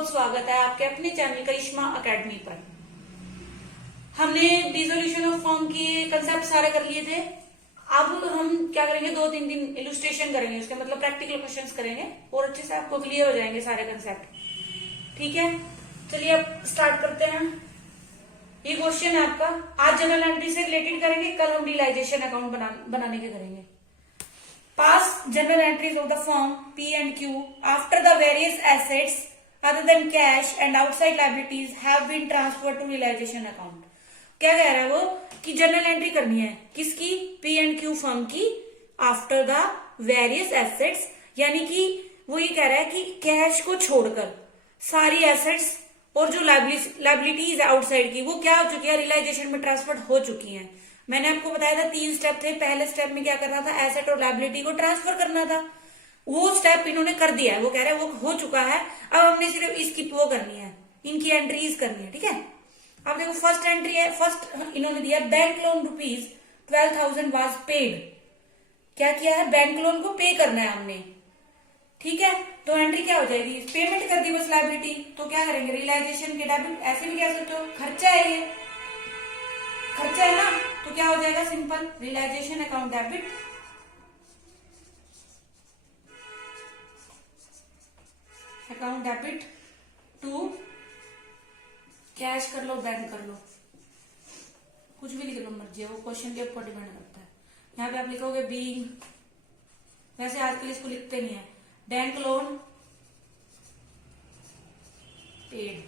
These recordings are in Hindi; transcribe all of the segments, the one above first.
बहुत स्वागत है आपके अपने चैनल करिश्मा एकेडमी पर। हमने डिसोल्यूशन ऑफ फॉर्म के कंसेप्ट सारे कर लिए थे। अब हम क्या करेंगे, 2-3 दिन इलुस्ट्रेशन करेंगे, उसके मतलब प्रैक्टिकल क्वेश्चंस करेंगे और अच्छे से आपको क्लियर हो जाएंगे सारे कंसेप्ट। ठीक है, चलिए अब स्टार्ट करते हैं। ये क्वेश्चन है आपका, आज जनरल एंट्री से रिलेटेड करेंगे, कल हम रियलाइजेशन अकाउंट बनाने के करेंगे। Pass journal entries of the firm P and Q after the various assets other than cash and outside liabilities have been transferred to realization account। क्या कह रहा है वो कि जर्नल एंट्री करनी है किसकी, P and Q फर्म की, आफ्टर द वेरियस एसेट्स, यानी कि वो ये कह रहा है कि कैश को छोड़कर सारी एसेट्स और जो लाइबिलिटीज है आउटसाइड की वो क्या हो चुकी है, रियलाइजेशन में ट्रांसफर हो चुकी है। मैंने आपको बताया था 3 स्टेप थे। पहले स्टेप में क्या करना था, एसेट और लाइबिलिटी को ट्रांसफर करना था, वो स्टेप इन्होंने कर दिया है। वो कह रहे हैं वो हो चुका है, अब हमने सिर्फ इसकी वो करनी है, इनकी एंट्रीज करनी है। ठीक है, अब देखो फर्स्ट एंट्री है, फर्स्ट इन्होंने दिया बैंक लोन ₹12,000 वाज पेड। क्या किया है, बैंक लोन को पे करना है हमने। ठीक है, तो एंट्री क्या हो जाएगी, पेमेंट कर दी बस लाइबिलिटी। तो क्या करेंगे, रियलाइजेशन के डेबिट, ऐसे भी कह सकते हो, खर्चा है, ये खर्चा है ना, तो क्या हो जाएगा, simple realisation account debit to cash कर लो, बैंक कर लो, कुछ भी लिख लो, मर्जी है, वो क्वेश्चन के ऊपर डिपेंड करता है। यहाँ पे आप लिखोगे बीइंग, वैसे आजकल इसको लिखते नहीं है, बैंक लोन पेड,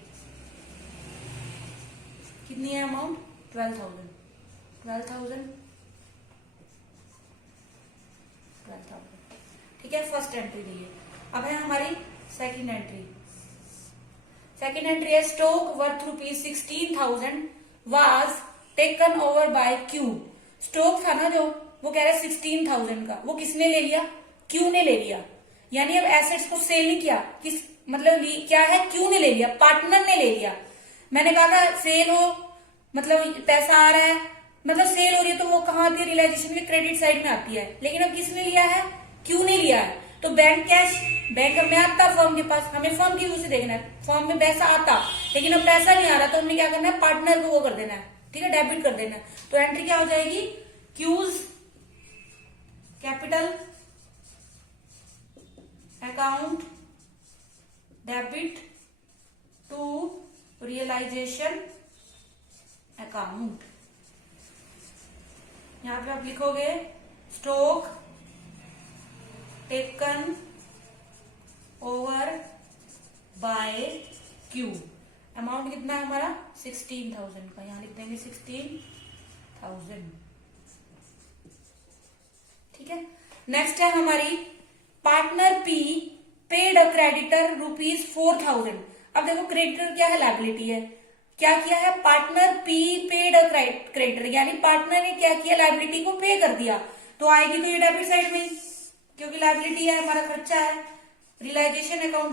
कितनी है अमाउंट, 12,000। ठीक है, फर्स्ट एंट्री दी है। अब है हमारी सेकंड एंट्री। सेकंड एंट्री है stock worth ₹16,000 was taken over by Q. Stock था ना जो, वो कह रहे 16,000 का, वो किसने ले लिया, क्यू ने ले लिया। यानी अब एसेट्स को सेल नहीं किया, किस मतलब क्या है, क्यू ने ले लिया, पार्टनर ने ले लिया। मैंने कहा था सेल हो मतलब पैसा आ रहा है, मतलब सेल हो रही है, तो वो कहाँ आती है, रियलाइजेशन के क्रेडिट साइड में आती है। लेकिन अब किसने लिया है, क्यू ने लिया है। तो बैंक कैश, बैंक में आता फर्म के पास, हमें फर्म की व्यू से देखना है, फर्म में पैसा आता, लेकिन अब पैसा नहीं आ रहा, तो हमने क्या करना है, पार्टनर को वो कर देना है, ठीक है, डेबिट कर देना है। तो एंट्री क्या हो जाएगी, Q's capital account debit to realisation account. यहां पे आप लिखोगे stock taken over by Q. Amount कितना है हमारा, 16,000 का, यहां लिख देंगे 16,000। ठीक है, नेक्स्ट है हमारी partner P paid a creditor ₹4,000। अब देखो क्रेडिटर क्या है, लाइबिलिटी है। क्या किया है, partner P paid a creditor, यानी पार्टनर ने क्या किया, लाइबिलिटी को पे कर दिया। तो आएगी तो ये डेबिट साइड में, क्योंकि लाइबिलिटी है, हमारा खर्चा है। रियलाइजेशन अकाउंट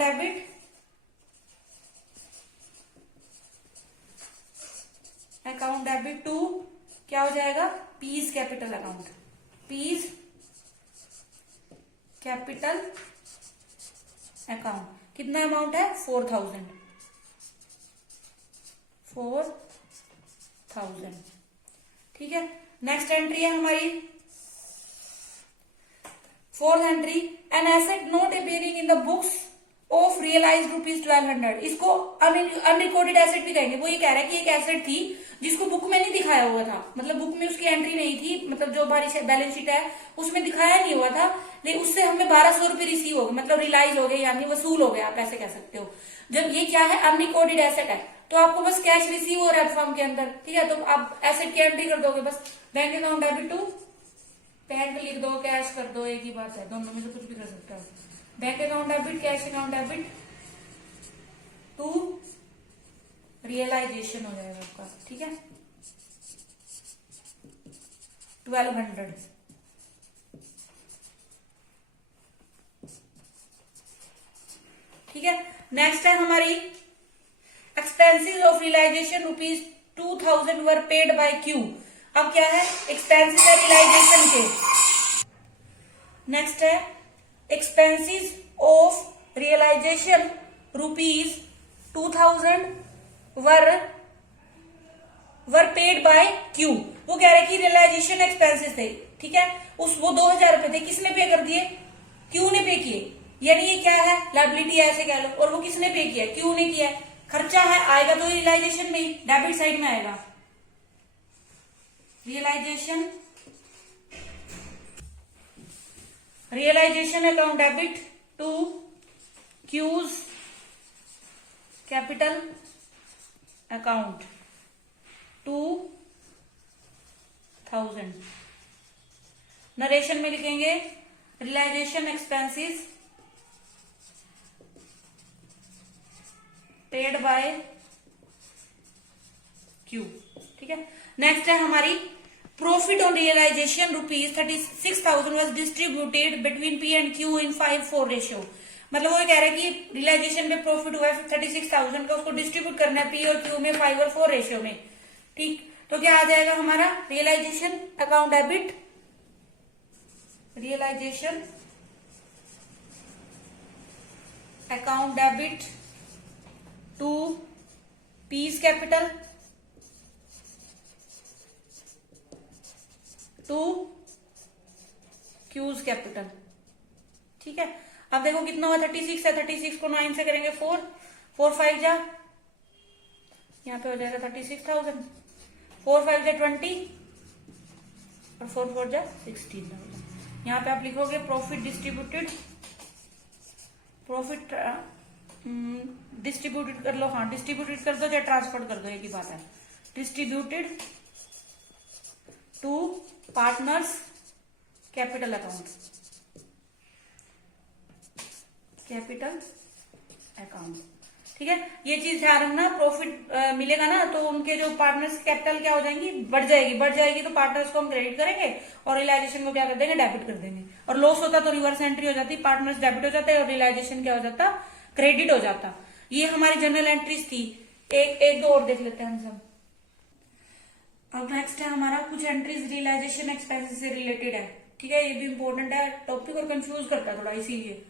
डेबिट टू क्या हो जाएगा, P's capital account, P's capital account. कितना अमाउंट है, 4,000। ठीक है, नेक्स्ट एंट्री है हमारी fourth entry, an asset not appearing in the books of realised ₹1,200। इसको अनरिकॉर्डेड एसेट भी कहेंगे। वो ये कह रहा है कि एक एसेट थी जिसको बुक में नहीं दिखाया हुआ था, मतलब बुक में उसकी एंट्री नहीं थी, मतलब जो हमारी बैलेंस शीट है उसमें दिखाया नहीं हुआ था, लेकिन उससे हमें ₹1,200 रिसीव हो गए, मतलब रियलाइज हो गए, यानी वसूल हो गया, आप ऐसे कह सकते हो। जब ये क्या है, अनरिकॉर्डेड एसेट है, तो आपको बस कैश रिसीव हो रहा है फर्म के अंदर। ठीक है, तो आप एसेट की एंट्री कर दोगे, बस bank account debit to, bank लिख दो, कैश कर दो, एक ही बात है, दोनों में से कुछ भी कर सकते हो। Bank account debit, cash account debit to realisation हो जाएगा आपका। ठीक है, 1,200। ठीक है, नेक्स्ट है हमारी expenses of realisation ₹2,000 were paid by Q. अब क्या है, एक्सपेंसेस है रियलाइजेशन के। नेक्स्ट है expenses of realisation 2000 were paid by Q. वो कह रहे कि रियलाइजेशन एक्सपेंसेस थे, ठीक है, वो 2000 रुपए थे, किसने पे कर दिए? क्यू ने पे किए, यानी ये क्या है? लायबिलिटी ऐसे कह लो। और वो किसने पे किया? क्यू ने किया। खर्चा है, आएगा तो रियलाइजेशन में ही, डेबिट साइड में आएगा। Realisation account debit to Q's capital account 2000। Narration में लिखेंगे realisation expenses paid by Q, ठीक है। नेक्स्ट है हमारी profit on realisation ₹36,000 was distributed between P and Q in 5:4 ratio. मतलब वो कह रहे हैं कि रियलाइजेशन में प्रॉफिट हुआ है 36,000 का, उसको डिस्ट्रीब्यूट करना है पी और क्यू में 5:4 रेशियो में, ठीक। तो क्या आ जाएगा हमारा? Realisation account debit, realisation account debit to P's capital to Q's capital, ठीक है। अब देखो कितना हुआ? 36 है, 36 को 9 से करेंगे 4, 4 5 जा, यहाँ पे हो जाएगा 36,000, 4 5 जा 20 और 4 4 जा 16,000। यहाँ पे आप लिखोगे प्रॉफिट डिस्ट्रीब्यूटेड, प्रॉफिट डिस्ट्रीब्यूटेड कर लो, हाँ डिस्ट्रीब्यूटेड कर दो या ट्रांसफर कर दो, एक ही बात है। Distributed to partners capital account, capital account, ठीक है। ये चीज ध्यान रखना, प्रॉफिट मिलेगा ना तो उनके जो पार्टनर्स कैपिटल क्या हो जाएंगी? बढ़ जाएगी, बढ़ जाएगी तो पार्टनर्स को हम क्रेडिट करेंगे और रियलाइजेशन को क्या कर देंगे? डेबिट कर देंगे। और लॉस होता तो रिवर्स एंट्री हो जाती, पार्टनर्स डेबिट हो जाता है और रियलाइजेशन क्या हो जाता? क्रेडिट हो जाता। ये हमारी जनरल एंट्रीज थी। एक दो और देख लेते हैं हम सब। अब नेक्स्ट है हमारा कुछ एंट्रीज रियलाइजेशन एक्सपेंसेस से रिलेटेड है, ठीक है। ये भी इंपॉर्टेंट है टॉपिक और कंफ्यूज करता है थोड़ा, इसीलिए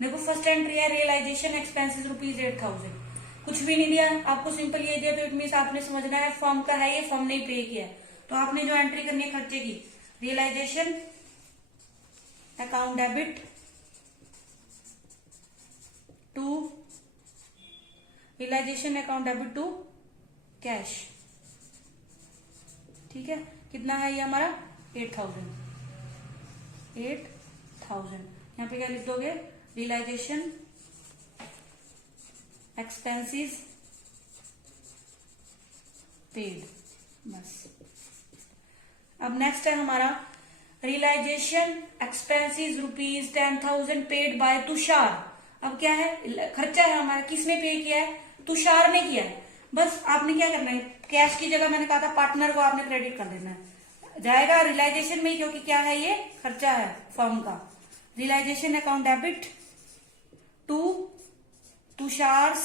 देखो फर्स्ट एंट्री है रियलाइजेशन एक्सपेंसेस ₹8,000। कुछ भी नहीं दिया आपको, सिंपल ये दिया तो इट मीन आपने समझना है फर्म का है, ये फर्म ने पे किया है। तो आपने जो एंट्री करनी है खर्चे की, realisation account debit to realisation account debit to cash, ठीक है। कितना है ये हमारा? 8,000। यहाँ पे क्या लिख दोगे? रियलाइजेशन एक्सपेंसेस पेड, बस। अब नेक्स्ट है हमारा realisation expenses ₹10,000 paid by Tushar. अब क्या है? खर्चा है हमारा, किसने पे किया है? तुषार ने किया है। बस आपने क्या करना है, कैश की जगह मैंने कहा था पार्टनर को आपने क्रेडिट कर देना है, जाएगा रियलाइजेशन में, क्योंकि क्या है? ये खर्चा है फर्म का। Realisation account debit to Tushar's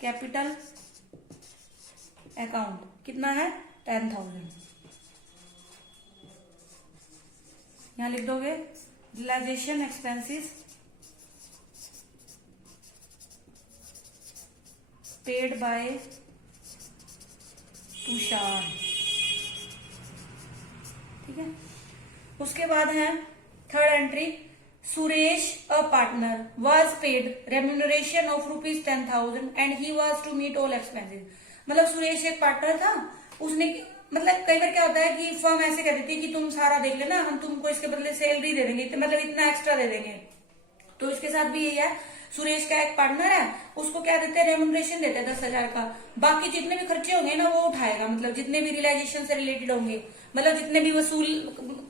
capital account, कितना है? 10,000। यहां लिख दोगे realisation expenses paid by Tushar, ठीक है। उसके बाद है third entry, Suresh a partner was paid remuneration of ₹10,000 and he was to meet all expenses. मतलब सुरेश एक पार्टनर था, उसने मतलब कई बार क्या होता है कि फर्म ऐसे कह देती है कि तुम सारा देख लेना, हम तुमको इसके बदले सैलरी दे देंगे, मतलब इतना एक्स्ट्रा दे देंगे। तो इसके साथ भी यही है, सुरेश का एक पार्टनर है, उसको क्या देते हैं? रेम्यूनरेशन देते हैं 10,000 का। बाकी जितने भी खर्चे होंगे ना वो उठाएगा, मतलब जितने भी रियलाइजेशन से रिलेटेड होंगे, मतलब जितने भी वसूल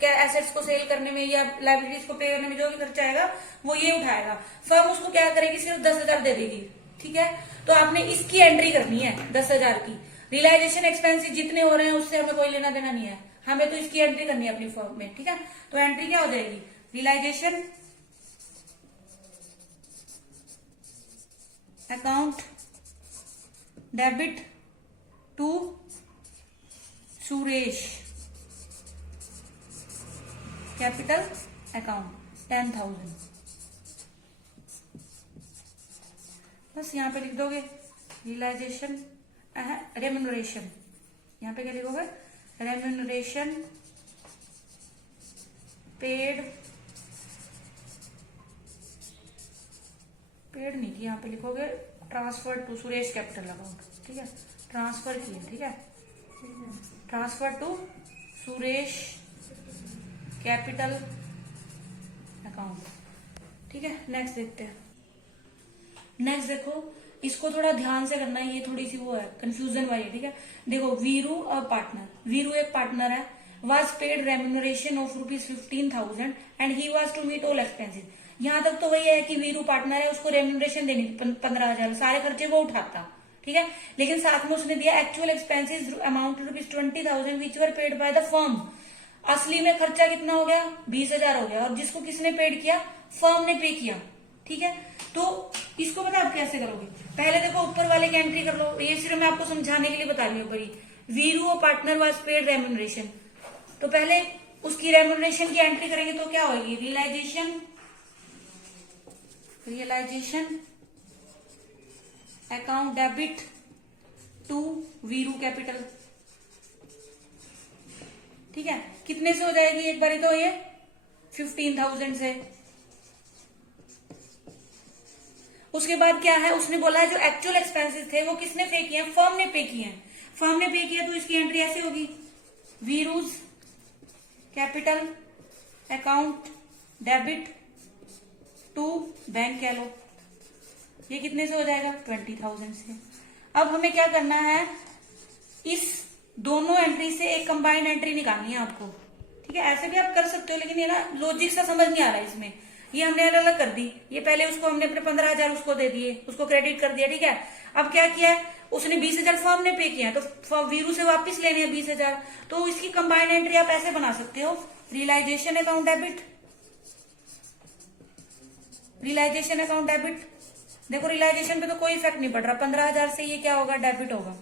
एसेट्स को सेल करने में या लाइबिलिटीज को पे करने में जो भी खर्चा आएगा वो ये उठाएगा। फर्म उसको क्या करेगी? सिर्फ 10,000 दे देगी, ठीक है। तो आपने इसकी एंट्री करनी है 10,000 की। रियलाइजेशन एक्सपेंसेस जितने हो रहे हैं उससे हमें कोई लेना देना नहीं है, हमें तो इसकी एंट्री करनी है अपनी फर्म में, ठीक है। तो एंट्री क्या हो जाएगी? Realisation account debit to Suresh capital account 10,000, बस यहाँ पे लिख दोगे रियलाइजेशन रेम्यूनरेशन, यहाँ पे क्या लिखोगे, रेम्यूनरेशन पेड नहीं की, यहाँ पे लिखोगे transfer to Suresh capital account, ठीक है, ट्रांसफर किया, ठीक है, transfer to Suresh capital account, ठीक है। नेक्स्ट देखते हैं। नेक्स्ट देखो, इसको थोड़ा ध्यान से करना है, ये थोड़ी सी वो है कंफ्यूजन वाली, ठीक है। देखो, वीरू अ पार्टनर, वीरू एक पार्टनर है, was paid remuneration of ₹15,000 and he was to meet all expenses। यहाँ तक तो वही है कि वीरू पार्टनर है, उसको रेम्यूनरेशन देनी थी 15,000, सारे खर्चे वो उठाता, ठीक है। लेकिन साथ में उसने दिया actual expenses amount ₹20,000 which were paid by the firm. असली में खर्चा कितना हो गया, 20,000 हो गया, और जिसको किसने पेड किया, फर्म ने पे किया, ठीक है। तो इसको पता आप कैसे करोगे, पहले देखो ऊपर वाले की एंट्री कर लो, ये सिर्फ मैं आपको समझाने के लिए बता रही हूँ। ऊपर ही वीरू और पार्टनर वाज पेड रेम्यूनरेशन, तो पहले उसकी रेम्यूनरेशन की एंट्री करेंगे तो क्या होगी, realisation account debit to Veeru capital, ठीक है। कितने से हो जाएगी एक बारी, तो ये 15,000 से। उसके बाद क्या है, उसने बोला है जो एक्चुअल एक्सपेंसेस थे वो किसने पे किए हैं, फर्म ने पे किए हैं, फर्म ने पे किया, तो इसकी एंट्री ऐसे होगी, Veeru's capital account debit to bank कह लो, ये कितने से हो जाएगा, 20,000 से। अब हमें क्या करना है, इस दोनों एंट्री से एक कंबाइंड एंट्री निकालनी है आपको, ठीक है। ऐसे भी आप कर सकते हो, लेकिन ये ना लॉजिक सा समझ नहीं आ रहा है इसमें, ये हमने अलग अलग कर दी। ये पहले उसको हमने अपने 15,000 उसको दे दिए, उसको क्रेडिट कर दिया, ठीक है। अब क्या किया है, उसने 20,000 फर्म ने पे किया, तो वीरू से वापस लेने हैं 20,000, तो इसकी कंबाइंड एंट्री आप ऐसे बना सकते हो, realisation account debit, realisation account debit. देखो रियलाइजेशन पे तो कोई इफेक्ट नहीं पड़ रहा, 15,000 से ये क्या होगा, डेबिट होगा,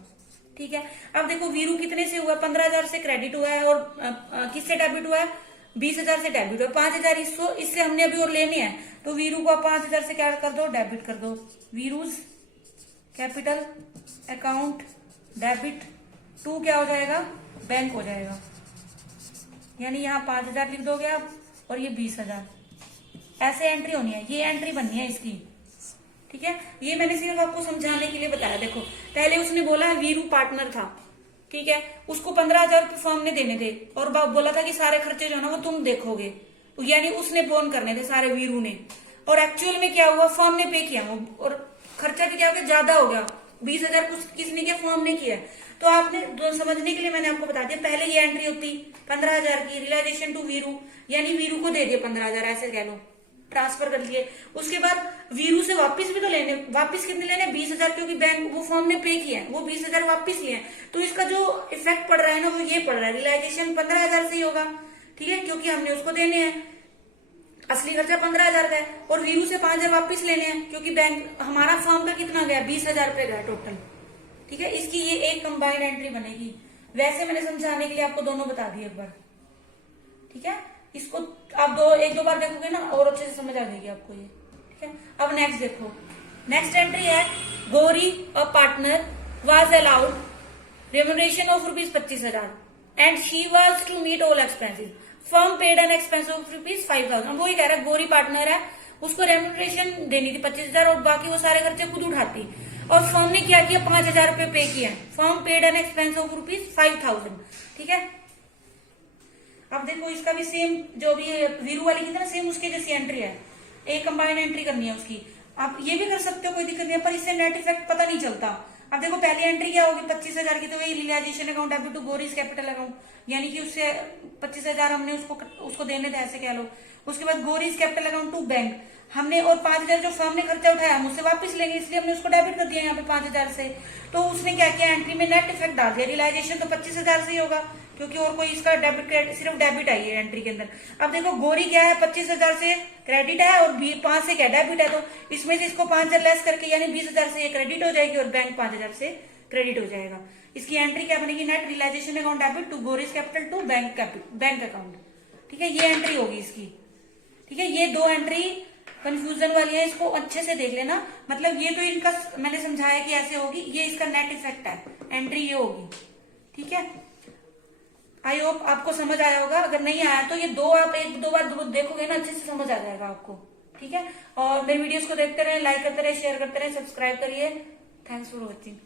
ठीक है। अब देखो वीरू कितने से हुआ, 15,000 से क्रेडिट हुआ है, और किससे डेबिट हुआ है, 20,000 से डेबिट हुआ, 5,000 इससे हमने अभी और लेने हैं, तो वीरू को 5,000 से क्या कर दो, डेबिट कर दो, वीरूज कैपिटल अकाउंट डेबिट टू क्या हो जाएगा, बैंक हो जाएगा, यानी यहाँ 5,000 लिख दोगे आप, और ये 20,000, ऐसे एंट्री होनी है, ये एंट्री बननी है इसकी, ठीक है। ये मैंने सिर्फ आपको समझाने के लिए बताया। देखो पहले उसने बोला वीरू पार्टनर था, ठीक है, उसको 15,000 फर्म ने देने थे, और बोला था कि सारे खर्चे जो है ना वो तुम देखोगे, यानी उसने बोन करने थे सारे वीरू ने, और एक्चुअल में क्या हुआ, फर्म ने पे किया, और खर्चा भी क्या हो गया, ज्यादा हो गया, 20,000 कुछ किसने किया, फर्म ने किया। तो आपने समझने के लिए मैंने आपको बता दिया, पहले ये एंट्री होती 15,000 की, रियलाइजेशन टू वीरू, यानी वीरू को दे दिया 15,000, ऐसे कह लो, ट्रांसफर कर दिए। उसके बाद वीरू से वापस भी तो लेने, वापस कितने लेने, 20,000, क्योंकि बैंक वो फर्म ने पे किया है, वो 20,000 वापस लिए, तो इसका जो इफेक्ट पड़ रहा है ना वो ये पड़ रहा है, रियलाइजेशन 15,000 से ही होगा, ठीक है, क्योंकि हमने उसको देने हैं, असली खर्चा 15,000 का है, और वीरू से 5,000 वापस लेने हैं, क्योंकि बैंक हमारा फर्म का कितना गया, 20,000 रुपए गया टोटल, ठीक है। इसकी ये एक कंबाइंड एंट्री बनेगी। वैसे मैंने समझाने के लिए आपको दोनों बता दिए एक बार, ठीक है। इसको आप एक दो बार देखोगे ना और अच्छे से समझ आ जाएगी आपको ये, ठीक है। अब नेक्स्ट देखो, नेक्स्ट एंट्री है, Gauri a partner was allowed remuneration of ₹25,000 and she was to meet all expenses, firm paid an expense of ₹5,000। वो ही कह रहा है, गौरी पार्टनर है, उसको रेम्यूनरेशन देनी थी 25,000, और बाकी वो सारे खर्चे खुद उठाती, और फर्म ने क्या किया, 5,000 रुपए पे किया, firm paid an expense of ₹5,000, ठीक है। अब देखो इसका भी सेम, जो भी वीरू वाली की तरह सेम उसके जैसी एंट्री है, एक कंबाइंड एंट्री करनी है उसकी। आप ये भी कर सकते हो, कोई दिक्कत नहीं है, पर इससे नेट इफेक्ट पता नहीं चलता। अब देखो पहली एंट्री क्या होगी, 25,000 की, तो वही realisation account debit to Gauri's capital account, यानी कि उससे 25,000 हमने उसको देने थे, ऐसे कह लो। उसके बाद गोरीज कैपिटल अकाउंट टू बैंक हमने, और 5,000 जो फर्म ने खर्चा उठाया हम उससे वापस लेंगे, इसलिए हमने उसको डेबिट कर दिया यहाँ पे 5,000 से। तो उसने क्या किया, एंट्री में नेट इफेक्ट डाल दिया, रियलाइजेशन तो 25,000 से ही होगा, क्योंकि और कोई इसका डेबिट, सिर्फ डेबिट आई है एंट्री के अंदर। अब देखो गौरी क्या है, 25,000 से क्रेडिट है, और 5 से क्या डेबिट है, तो इसमें से इसको 5,000 लेस करके, यानी 20,000 से ये क्रेडिट हो जाएगी, और बैंक 5,000 से क्रेडिट हो जाएगा। इसकी एंट्री क्या बनेगी, net realisation account debit to Gauri's capital to bank account, ठीक है, ये एंट्री होगी इसकी, ठीक है। ये दो एंट्री कंफ्यूजन वाली है, इसको अच्छे से देख लेना। मतलब ये तो इनका मैंने समझाया कि ऐसे होगी, ये इसका नेट इफेक्ट है, एंट्री ये होगी। ठीक है, आई होप आपको समझ आया होगा। अगर नहीं आया तो ये आप एक दो बार देखोगे ना, अच्छे से समझ आ जाएगा आपको। ठीक है, और मेरे वीडियोस को देखते रहे, लाइक करते रहे, शेयर करते रहे, सब्सक्राइब करिए। Thanks for watching.